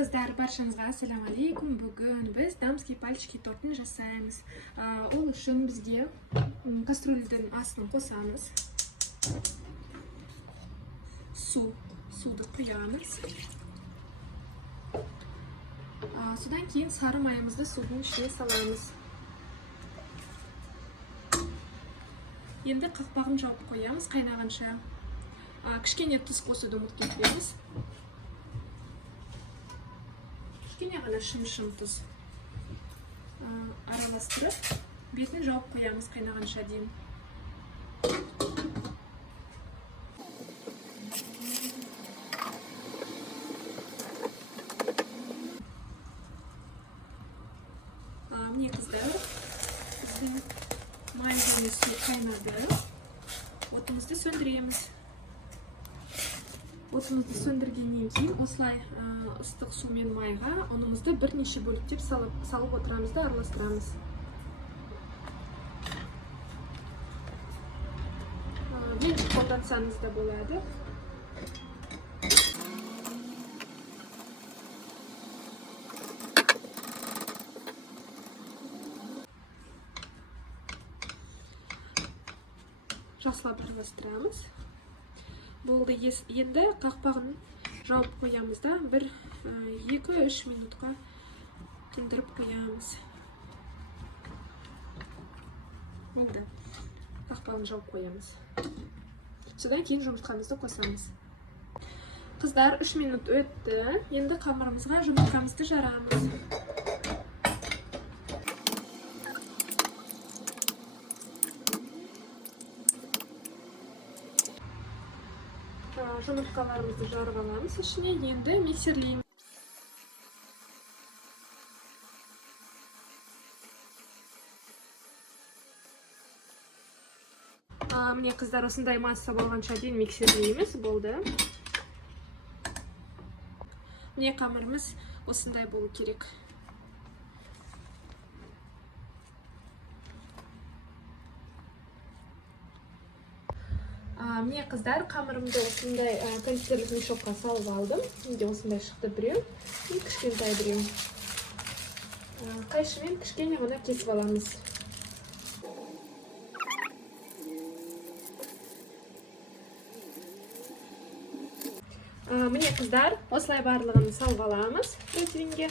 Қыздар, баршаңызға ассалам алейкум. Бүгін біз дамский пальчики тортын жасаймыз. Ол үшін бізге кастрөлдің астын қосамыз. Суды құямыз. Содан кейін сары майымызды судың ішіне саламыз. Енді қақпағын жауып қоямыз қайнағанша. Кішкене тұз қосуды ұмытып кетпеңіз. Кішкене ғана шым тұз араластырып, бетін жауып қоямыз қайнағанша дейін. Міне қыздар, біздің май және су қайнады. Отымызды сөндіреміз. Отымызды сөндіргеннен кейін осылай ыстық су мен майға ұнымызды бірнеше бөліктеп салып отырамыз да араластырамыз. Венчик қолдансаңыз да болады. Жақсылап араластырамыз. Болды, енді қақпағын жауып қоямыз да, 1-2-3 минутқа тындырып қоямыз. Болды, қақпағын жауып қоямыз. Содан кейін жұмыртқамызды қосамыз. Қыздар, 3 минут өтті. Енді қамырымызға жұмыртқамызды жарамыз. Жұмыртқаларымызды жарып аламыз ішіне, енді миксерлейміз. Міне қыздар, осындай масса болғанша дейін миксерлейміз. Болды. Міне қамырымыз осындай болу керек. Міне қыздар, қамырымды осындай кондитерлік мешокқа салып алдым. Менде осындай шықты біреу, кішкентай біреу. Қайшымен кішкене ғана кесіп аламыз. Міне қыздар, осылай барлығын салып аламыз противенге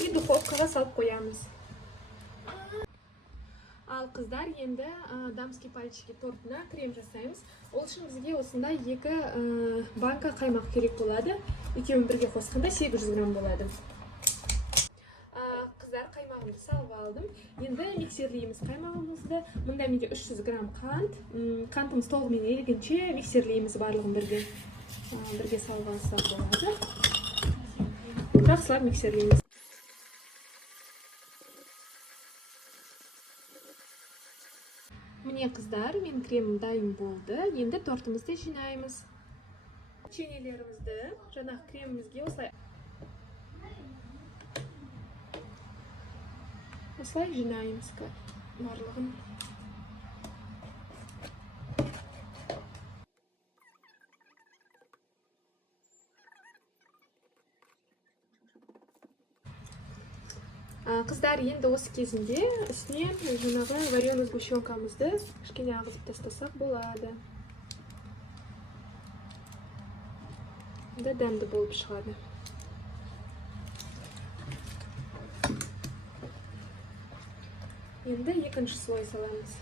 и духовкаға салып қоямыз. Ал қыздар, енді дамский пальчики тортына крем жасаймыз. Ол үшін бізге осындай 2 банка қаймақ керек болады. Екеуін бірге қосқанда 800 грамм болады. Қыздар, қаймағымды салып алдым. Енді миксерлейміз қаймағымызды. Мұнда менде 300 грамм қант. Қантымыз толығымен ерігенше миксерлейміз барлығын бірге салып алсақ болады. Жақсылап миксерлейміз. Міне қыздар, мен кремім дайын болды. Енді тортымызды жинаймыз. Печеньелерімізді жаңағы кремімізге осылай жинаймыз барлығын. Қыздар, енді осы кезінде үстіне жаңағы вареный сгущенкамызды кішкене ағызып тастасақ болады. Дәмді болып шығады. Енді екінші слой саламыз.